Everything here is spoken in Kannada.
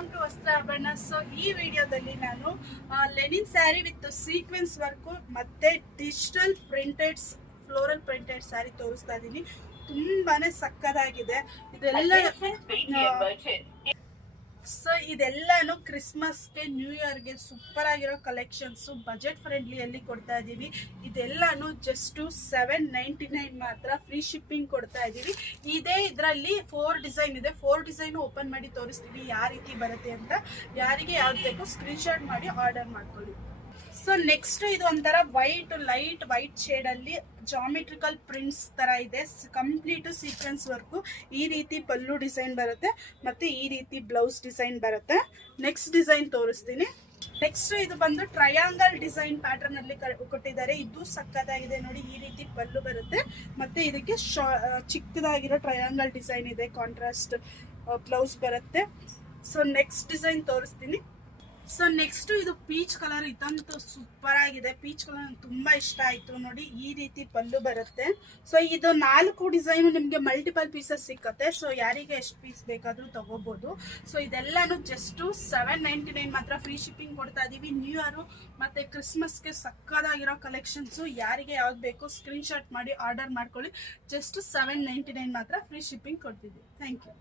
Welcome to ವಸ್ತ್ರಾಭರಣ. ಸೊ ಈ ವಿಡಿಯೋದಲ್ಲಿ ನಾನು linen sari with sequins work ಮತ್ತೆ digital printed floral printed sari ತೋರಿಸ್ತಾ ಇದ್ದೀನಿ. ತುಂಬಾನೇ ಸಕ್ಕದಾಗಿದೆ ಇದೆಲ್ಲ. ಸೊ ಇದೆಲ್ಲಾನು ಕ್ರಿಸ್ಮಸ್ಗೆ ನ್ಯೂ ಇಯರ್ಗೆ ಸೂಪರ್ ಆಗಿರೋ ಕಲೆಕ್ಷನ್ಸ್ ಬಜೆಟ್ ಫ್ರೆಂಡ್ಲಿ ಅಲ್ಲಿ ಕೊಡ್ತಾ ಇದೀವಿ. ಇದೆಲ್ಲಾನು ಜಸ್ಟ್ 799 ಮಾತ್ರ, ಫ್ರೀ ಶಿಪ್ಪಿಂಗ್ ಕೊಡ್ತಾ ಇದೀವಿ. ಇದೇ ಇದರಲ್ಲಿ 4 ಡಿಸೈನ್ ಇದೆ. 4 ಡಿಸೈನ್ ಓಪನ್ ಮಾಡಿ ತೋರಿಸ್ತೀವಿ ಯಾವ ರೀತಿ ಬರುತ್ತೆ ಅಂತ. ಯಾರಿಗೆ ಯಾವ್ದು ಬೇಕೋ ಸ್ಕ್ರೀನ್ ಶಾಟ್ ಮಾಡಿ ಆರ್ಡರ್ ಮಾಡ್ಕೊಳ್ಳಿ. ಸೊ ನೆಕ್ಸ್ಟ್ ಇದು ಒಂಥರ ಲೈಟ್ ವೈಟ್ ಶೇಡ್ ಅಲ್ಲಿ ಜಾಮೆಟ್ರಿಕಲ್ ಪ್ರಿಂಟ್ಸ್ ತರ ಇದೆ. Complete sequence work. ಈ ರೀತಿ ಪಲ್ಲು ಡಿಸೈನ್ ಬರುತ್ತೆ ಮತ್ತೆ ಈ ರೀತಿ ಬ್ಲೌಸ್ ಡಿಸೈನ್ ಬರುತ್ತೆ. ನೆಕ್ಸ್ಟ್ ಡಿಸೈನ್ ತೋರಿಸ್ತೀನಿ. ನೆಕ್ಸ್ಟ್ ಇದು ಬಂದು ಟ್ರಯಾಂಗಲ್ ಡಿಸೈನ್ ಪ್ಯಾಟರ್ನ್ ಅಲ್ಲಿ ಕೊಟ್ಟಿದ್ದಾರೆ. ಇದು ಸಕ್ಕತ್ತಾಗಿದೆ ನೋಡಿ. ಈ ರೀತಿ ಪಲ್ಲು ಬರುತ್ತೆ ಮತ್ತೆ ಇದಕ್ಕೆ ಚಿಕ್ಕದಾಗಿರೋ ಟ್ರಯಾಂಗಲ್ ಡಿಸೈನ್ ಇದೆ. ಕಾಂಟ್ರಾಸ್ಟ್ ಬ್ಲೌಸ್ ಬರುತ್ತೆ. ಸೊ ನೆಕ್ಸ್ಟ್ ಡಿಸೈನ್ ತೋರಿಸ್ತೀನಿ. ಸೊ ನೆಕ್ಸ್ಟ್ ಇದು ಪೀಚ್ ಕಲರ್. ಇದಂತೂ ಸೂಪರ್ ಆಗಿದೆ. ಪೀಚ್ ಕಲರ್ ನಂಗೆ ತುಂಬಾ ಇಷ್ಟ ಆಯ್ತು ನೋಡಿ. ಈ ರೀತಿ ಪಲ್ಲು ಬರುತ್ತೆ. ಸೊ ಇದು 4 ಡಿಸೈನ್ ನಿಮ್ಗೆ ಮಲ್ಟಿಪಲ್ ಪೀಸಸ್ ಸಿಕ್ಕತ್ತೆ. ಸೊ ಯಾರಿಗೆ ಎಷ್ಟು ಪೀಸ್ ಬೇಕಾದ್ರೂ ತಗೋಬಹುದು. ಸೊ ಇದೆಲ್ಲಾನು ಜಸ್ಟ್ 799 ಮಾತ್ರ, ಫ್ರೀ ಶಿಪ್ಪಿಂಗ್ ಕೊಡ್ತಾ ಇದೀವಿ. ನ್ಯೂ ಇಯರ್ ಮತ್ತೆ ಕ್ರಿಸ್ಮಸ್ಗೆ ಸಕ್ಕದಾಗಿರೋ ಕಲೆಕ್ಷನ್ಸ್. ಯಾರಿಗೆ ಯಾವ್ದು ಬೇಕೋ ಸ್ಕ್ರೀನ್ ಶಾಟ್ ಮಾಡಿ ಆರ್ಡರ್ ಮಾಡ್ಕೊಳ್ಳಿ. ಜಸ್ಟ್ 799 ಮಾತ್ರ, ಫ್ರೀ ಶಿಪ್ಪಿಂಗ್ ಕೊಡ್ತಿದ್ವಿ. Thank you.